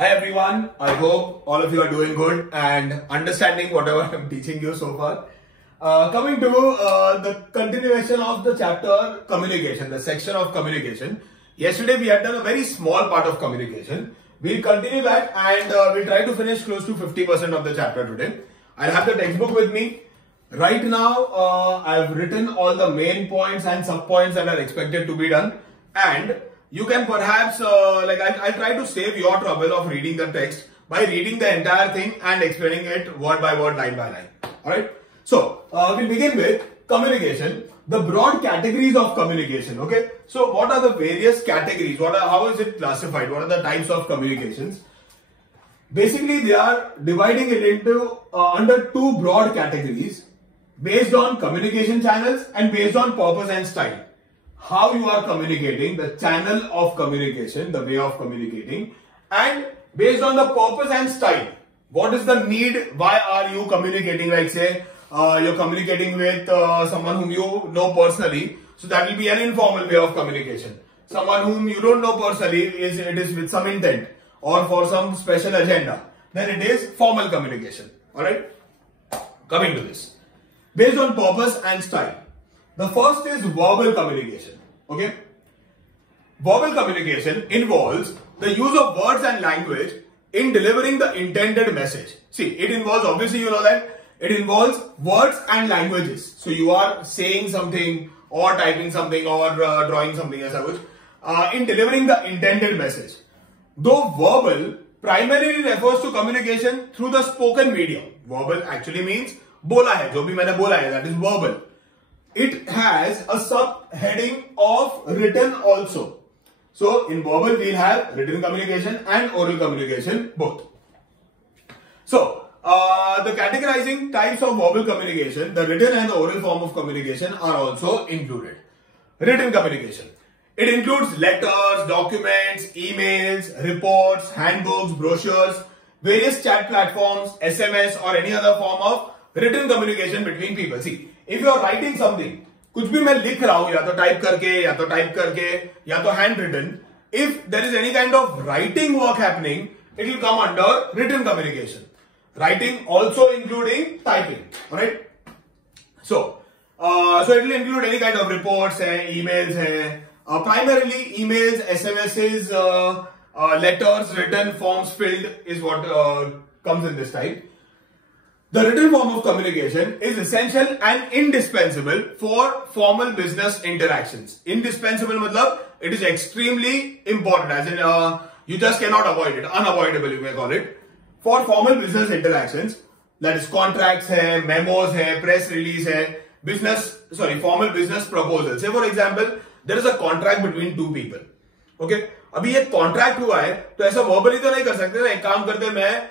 Hi everyone, I hope all of you are doing good and understanding whatever I'm teaching you so far. Coming to the continuation of the chapter communication, the section of communication. Yesterday we had done a very small part of communication. We'll continue that and we'll try to finish close to 50% of the chapter today. I'll have the textbook with me. Right now, I've written all the main points and sub points that are expected to be done, and you can perhaps, I'll try to save your trouble of reading the text by reading the entire thing and explaining it word by word, line by line. Alright. So, we'll begin with communication, the broad categories of communication. Okay. So, what are the various categories? How is it classified? What are the types of communications? Basically, they are dividing it into under two broad categories based on communication channels and based on purpose and style. How you are communicating, the channel of communication, the way of communicating, and based on the purpose and style. What is the need? Why are you communicating? Like say, you're communicating with someone whom you know personally. So that will be an informal way of communication. Someone whom you don't know personally, it is with some intent or for some special agenda. Then it is formal communication. Alright? Coming to this. Based on purpose and style. The first is verbal communication. Okay? Verbal communication involves the use of words and language in delivering the intended message. See, it involves, obviously you know that, it involves words and languages. So you are saying something or typing something or drawing something as such in delivering the intended message. Though verbal primarily refers to communication through the spoken medium. Verbal actually means बोला है, जो भी मैंने बोला है, that is verbal. It has a subheading of written also. So in verbal we'll have written communication and oral communication both. So the categorizing types of verbal communication, the written and the oral form of communication are also included. Written communication. It includes letters, documents, emails, reports, handbooks, brochures, various chat platforms, SMS or any other form of written communication between people. See, if you are writing something, कुछ भी मैं लिख रहा हूं या तो type करके या तो handwritten, if there is any kind of writing work happening, it will come under written communication. Writing also including typing. Alright? So it will include any kind of reports, emails, primarily emails, SMSs, letters, written forms filled is what comes in this type. The written form of communication is essential and indispensable for formal business interactions. Indispensable matlab, it is extremely important, as in you just cannot avoid it, unavoidable you may call it. For formal business interactions, that is contracts hai, memos hai, press release hai, formal business proposals. Say for example, there is a contract between two people. Okay? अभी ये contract हुआ है, तो ऐसा verbally तो नहीं कर सकते ना, एक काम करते मैं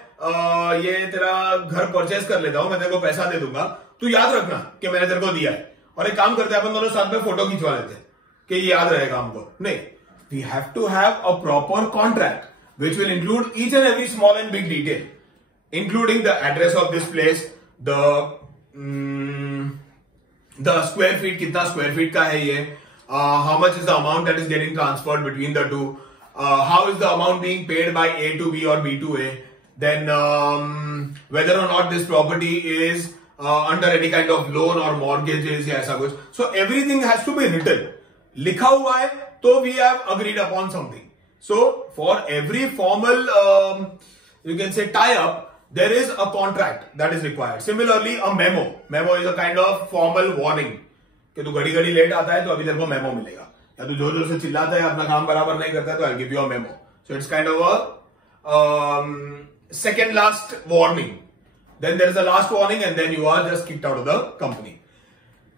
ये तेरा घर परचेज कर लेता हूं, मैं तेरे को पैसा दे दूंगा, तू याद रखना कि मैंने तेरे को दिया है, और एक काम करते हैं अपन दोनों साथ में फोटो खिंचवा लेते हैं कि ये याद रहेगा हमको. नहीं, we have to have a proper contract which will include each and every small and big detail, including the address of this place, the square feet, कितना square feet का है ये, how much is the amount that is getting transferred between the two, how is the amount being paid by A to B or B to A, then whether or not this property is under any kind of loan or mortgages या ऐसा कुछ. So everything has to be written. लिखा हुआ है तो we have agreed upon something. So for every formal you can say tie-up, there is a contract that is required. Similarly, a memo. Memo is a kind of formal warning कि तू घड़ी late आता है तो अभी तेरे को memo मिलेगा, या तू जोर से चिल्लाता है अपना काम बराबर नहीं करता है तो I'll give you a memo. So it's kind of a second last warning. Then there is a last warning and then you are just kicked out of the company.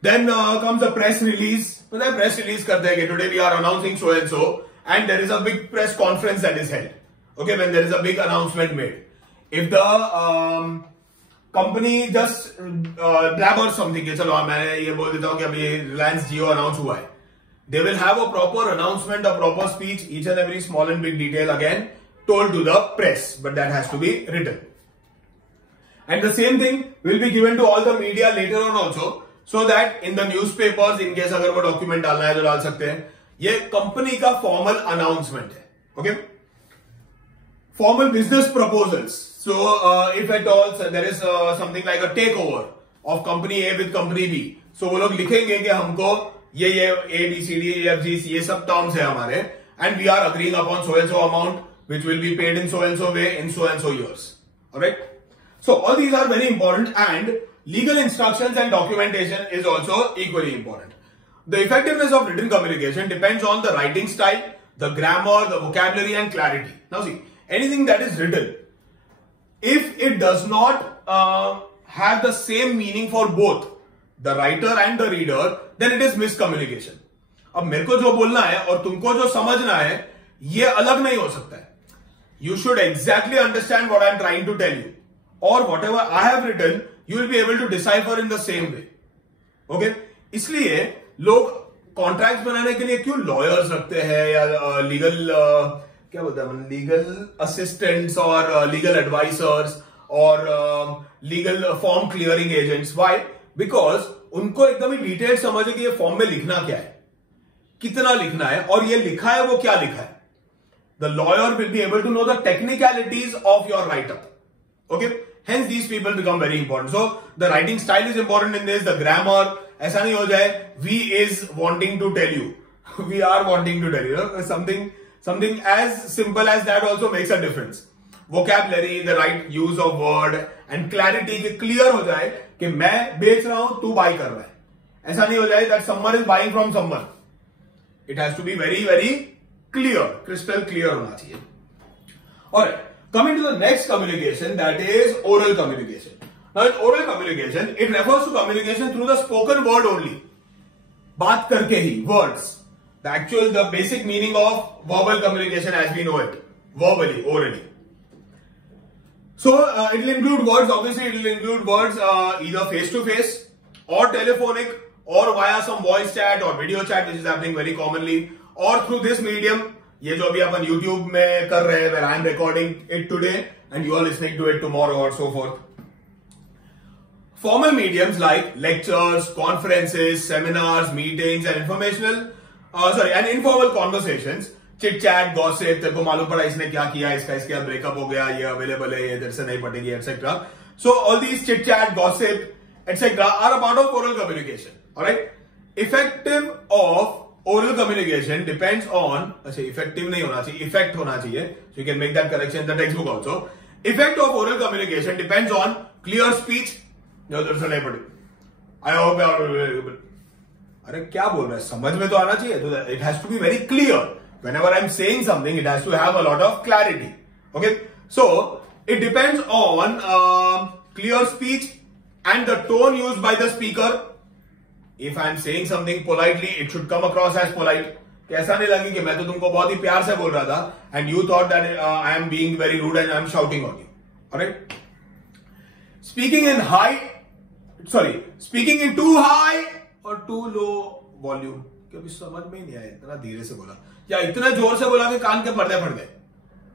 Then comes the press release. मतलब press release करते हैं कि today we are announcing so and so, and there is a big press conference that is held. Okay, when there is a big announcement made. If the company just blabbers something कि चलो मैं ये बोल देता हूँ कि अभी Reliance Jio announce हुआ है, they will have a proper announcement, a proper speech, each and every small and big detail again told to the press, but that has to be written. And the same thing will be given to all the media later on also, so that in the newspapers, in case अगर वो document डालना है तो डाल सकते हैं. ये company का फॉर्मल अनाउंसमेंट है. Okay, formal business proposals. So if at all there is something like a takeover of company A with company B, so वो लोग लिखेंगे कि हमको ये A B C D E F G ये सब terms है हमारे, and we are agreeing upon so and so amount which will be paid in so and so way in so and so years. Alright. So all these are very important, and legal instructions and documentation is also equally important. The effectiveness of written communication depends on the writing style, the grammar, the vocabulary and clarity. Now see, anything that is written, if it does not have the same meaning for both the writer and the reader, then it is miscommunication. अब मेरे को जो बोलना है और तुमको जो समझना है, ये अलग नहीं हो सकता है. You should exactly understand what I am trying to tell you, or whatever I have written, you will be able to decipher in the same way. Okay? इसलिए लोग कॉन्ट्रैक्ट बनाने के लिए क्यों लॉयर्स रखते हैं या लीगल क्या बोलते हैं लीगल असिस्टेंट्स और लीगल एडवाइजर्स और legal form clearing agents. Why? Because उनको एकदम ही डिटेल समझे कि ये फॉर्म में लिखना क्या है, कितना लिखना है, और ये लिखा है वो क्या लिखा है. The lawyer will be able to know the technicalities of your writeup. Okay, hence these people become very important. So the writing style is important in this, the grammar. ऐसा नहीं हो जाए we is wanting to tell you, we are wanting to tell you. Something as simple as that also makes a difference. Vocabulary, the right use of word and clarity, clear हो जाए कि मैं बेच रहा हूं, तू बाई कर रहा है. ऐसा नहीं हो जाए that someone is buying from someone. It has to be very very clear, crystal clear होना चाहिए. Alright, coming to the next communication, that is oral communication. Now in oral communication, it refers to communication through the spoken word only. बात करके ही, words. The basic meaning of verbal communication as we know it. Verbally, orally. So it will include words, obviously it will include words either face to face or telephonic or via some voice chat or video chat which is happening very commonly, or through this medium. ये जो अभी अपन YouTube में कर रहे हैं, where I am recording it today and you are listening to it tomorrow or so forth. Formal mediums like lectures, conferences, seminars, meetings and and informal conversations, chit chat, gossip, तेरे को मालूम पड़ा इसने क्या किया, इसका ब्रेकअप हो गया, ये अवेलेबल है, ये इधर से नहीं पटेगी, etc. So all these chit chat, gossip, etc. are a part of oral communication. Alright, effective of oral communication depends on, अच्छा effective नहीं होना चाहिए, effect होना चाहिए, so you can make that correction in the textbook also. Effect of oral communication depends on clear speech. नहीं पढ़ी, I hope अरे क्या बोल रहा है, समझ में तो आना चाहिए. तो it has to be very clear. Whenever I'm saying something, it has to have a lot of clarity. Okay, so it depends on clear speech and the tone used by the speaker. If I am saying something politely, it should come across as polite. कि ऐसा नहीं लगे कि मैं तो तुमको बहुत ही प्यार से बोल रहा था and you thought that I am being very rude and I am shouting on you. Alright? Speaking in too high or too low volume. क्योंकि समझ में ही नहीं आया, इतना धीरे से बोला या इतना जोर से बोला कि कान के पर्दे फट गए.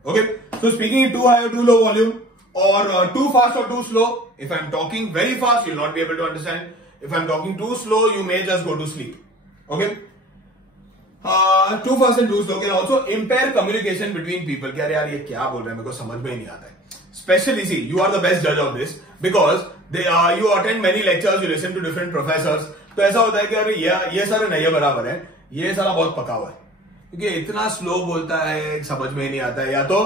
Okay? So speaking in too high or too low volume, or too fast or too slow. If I am talking very fast, you will not be able to understand. If I'm talking too slow, you may just go to sleep. Okay? Too fast and too slow can also impair communication between people. कि यार ये क्या बोल रहे हैं, मेरे को समझ में ही नहीं आता है. Especially, see, you are the best judge of this because you attend many lectures, you listen to different professors. तो ऐसा होता है कि यार ये सारे नहीं बराबर है, ये सारा बहुत पका हुआ है, क्योंकि इतना स्लो बोलता है, समझ में ही नहीं आता है. या तो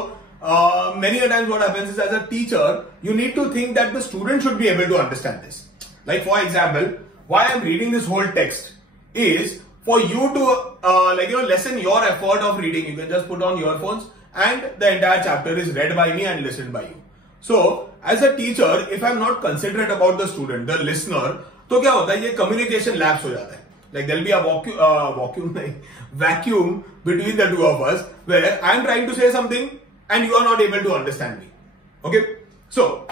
many a times what happens is, as a teacher, you need to think that the student should be able to understand this. Like for example, why I'm reading this whole text is for you to lessen your effort of reading. You can just put on earphones and the entire chapter is read by me and listened by you. So as a teacher, if I'm not considerate about the student, the listener, तो क्या होता है, ये communication lapse हो जाता है. Like there'll be a vacuum between the two of us where I'm trying to say something and you are not able to understand me. Okay, so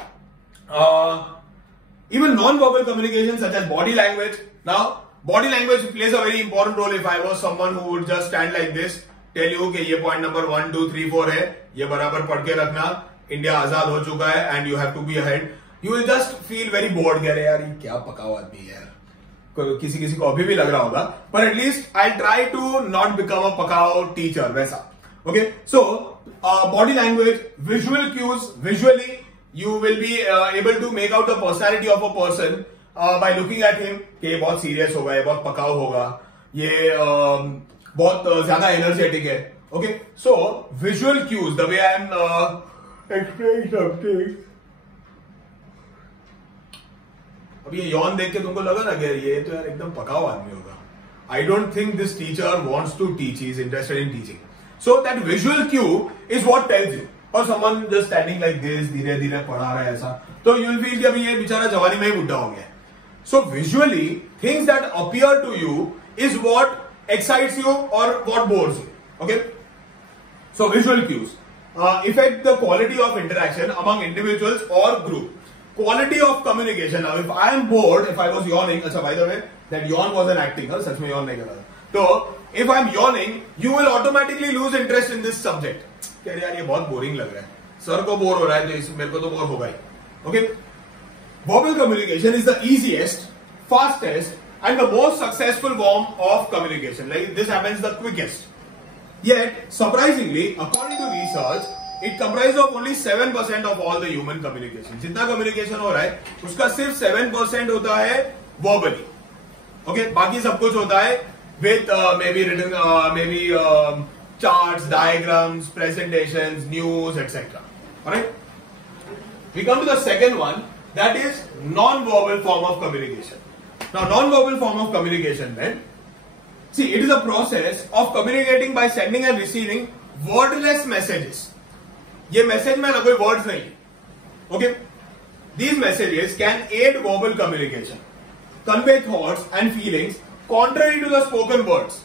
even non-verbal communication such as body language. Now, body language plays a very important role. If I was someone who would just stand like this, tell you कि ये point number 1, 2, 3, 4 है, ये बराबर पढ़ के रखना, India आजाद हो चुका है and you have to be ahead. You will just feel very bored. कह रहे यार ये क्या पकाओ आदमी है यार. किसी को अभी भी लग रहा होगा. But at least I try to not become a पकाओ teacher वैसा. Okay, so body language, visual cues, visually you will be able to make out the personality of a person by looking at him कि ये बहुत serious होगा, ये बहुत पकाऊ होगा, ये बहुत ज़्यादा energetic है. Okay, so visual cues, the way I am explaining something. अब ये यौन देख के तुमको लगा ना कि ये तो यार एकदम पकाऊ आदमी होगा. I don't think this teacher wants to teach. He is interested in teaching. So that visual cue is what tells you. Or someone just standing like this, धीरे धीरे पढ़ा रहा है ऐसा, तो you will feel कि अभी ये बेचारा जवानी में ही बुढ़ा हो गया. So visually, things that appear to you is what excites you or what bores you. Okay. So visual cues affect the quality of interaction among individuals or group. Quality of communication. Now, if I am bored, if I was yawning, अच्छा by the way, that yawn was an acting. हाँ, सच में yawn नहीं कर रहा. तो if I am yawning, you will automatically lose interest in this subject. क्या यार ये बहुत boring लग रहा है. सर को बोर हो रहा है तो इस मेरे को तो बोर होगा ही. Okay. Verbal communication is the easiest, fastest, and the most successful form of communication. Like this happens the quickest. Yet, surprisingly, according to research, it comprises of only 7% of all the human communication. जितना communication हो रहा है, उसका सिर्फ 7% होता है verbally. Okay, बाकी सब कुछ होता है with maybe written, maybe charts, diagrams, presentations, news, etc. Alright. We come to the second one, that is non-verbal form of communication. Now, non-verbal form of communication, man. See, it is a process of communicating by sending and receiving wordless messages. ये message में ना कोई words नहीं है. Okay, these messages can aid verbal communication, convey thoughts and feelings contrary to the spoken words.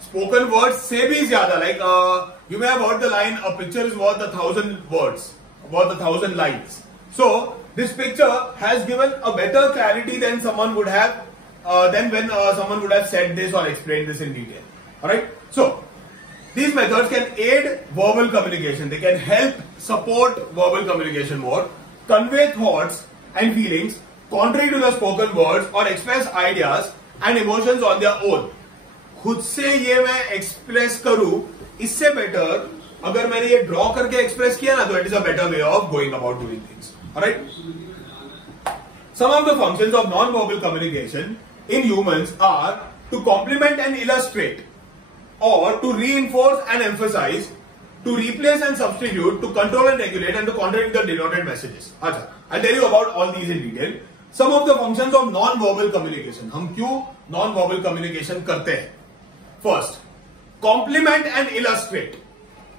Spoken words से भी ज्यादा, like you may have heard the line, a picture is worth 1,000 words, worth 1,000 lines. So this picture has given a better clarity than someone would have than when someone would have said this or explained this in detail. All right, so these methods can aid verbal communication. They can help support verbal communication more, convey thoughts and feelings contrary to the spoken words, or express ideas and emotions on their own. खुद से ये मैं express करूं, इससे better अगर मैंने ये draw करके express किया ना, तो it is a better way of going about doing things. Alright? Some of the functions of non-verbal communication in humans are to complement and illustrate, or to reinforce and emphasize, to replace and substitute, to control and regulate, and to contradict the denoted messages. अच्छा, I'll tell you about all these in detail. Some of the functions of non-verbal communication. हम क्यों non-verbal communication करते हैं? First, complement and illustrate.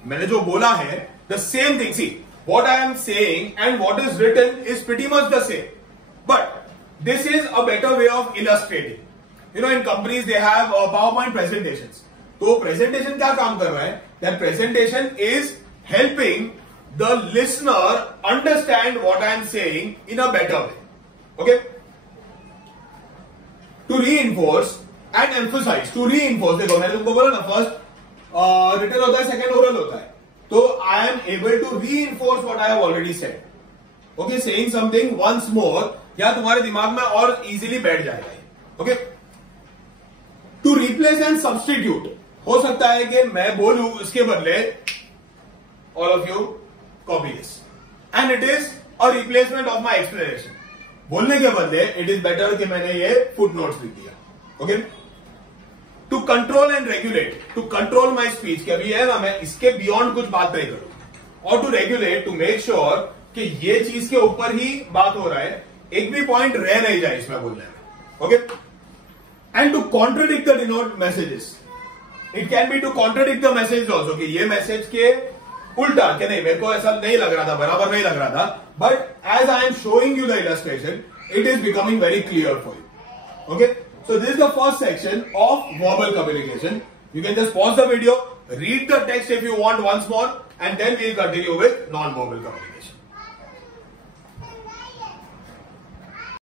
मैंने जो बोला है, the same thing. See, what I am saying and what is written is pretty much the same. But this is a better way of illustrating. You know, in companies they have PowerPoint presentations. तो presentation क्या काम कर रहा है? That presentation is helping the listener understand what I am saying in a better way. Okay? To reinforce and emphasize. To reinforce. देखो मैंने तुमको बोला ना, first written होता है, second oral होता है. तो I am able to reinforce what I have already said. Okay, saying something once more, या तुम्हारे दिमाग में और easily बैठ जाएगा. Okay? To replace and substitute. हो सकता है कि मैं बोलूं इसके बदले all of you copy this, and it is a replacement of my explanation. बोलने के बदले it is better कि मैंने ये footnotes लिख दिया. Okay? To control and regulate, to control my speech, कि अभी है ना मैं इसके beyond कुछ बात नहीं करूं, और to regulate, to make sure कि ये चीज के ऊपर ही बात हो रहा है, एक भी पॉइंट रह नहीं जाए इसमें बोलने में. Okay? And to contradict the denoted messages. It can be to contradict the message also, कि ये मैसेज के उल्टा कि नहीं, मेरे को ऐसा नहीं लग रहा था, बराबर नहीं लग रहा था, but as I am showing you the illustration, it is becoming very clear for you. Okay? So this is the first section of verbal communication. You can just pause the video, read the text if you want once more, and then we'll continue with non-verbal communication.